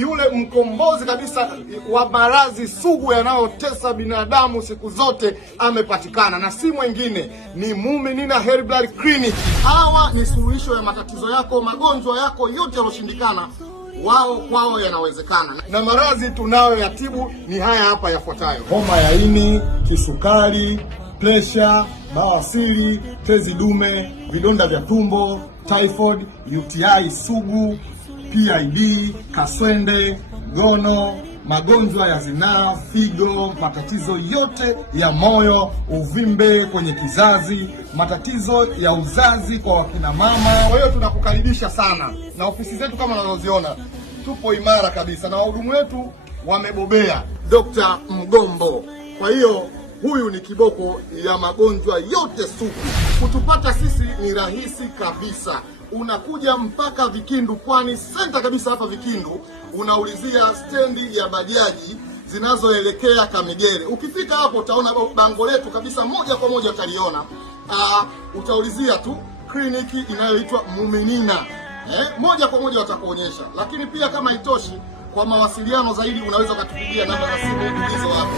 yule mkombozi kabisa wa maradhi sugu yanayotesa binadamu siku zote amepatikana, na si mwingine ni Muminina Herbal Clinic. Hawa ni suluhisho ya matatizo yako, magonjwa yako yote yaloshindikana, wao kwao yanawezekana. Na maradhi tunayo yatibu ni haya hapa yafuatayo: homa ya ini, kisukari, presha, bawasiri, tezi dume, vidonda vya tumbo, typhoid, UTI sugu, PID, kaswende, gono, magonjwa ya zinaa, figo, matatizo yote ya moyo, uvimbe kwenye kizazi, matatizo ya uzazi kwa wakina mama. Kwa hiyo tunakukaribisha sana, na ofisi zetu kama unazoziona tupo imara kabisa, na wahudumu wetu wamebobea, Dr. Mgombo. Kwa hiyo huyu ni kiboko ya magonjwa yote sugu. Kutupata sisi ni rahisi kabisa. Unakuja mpaka Vikindu, Pwani Center kabisa hapa Vikindu, unaulizia stendi ya bajaji zinazoelekea Kamegere. Ukifika hapo utaona bango letu kabisa, moja kwa moja utaliona. Utaulizia tu kliniki inayoitwa Muminina. Moja kwa moja watakuonyesha. Lakini pia kama haitoshi, kwa mawasiliano zaidi unaweza kutupigia namba za simu hizo hapo.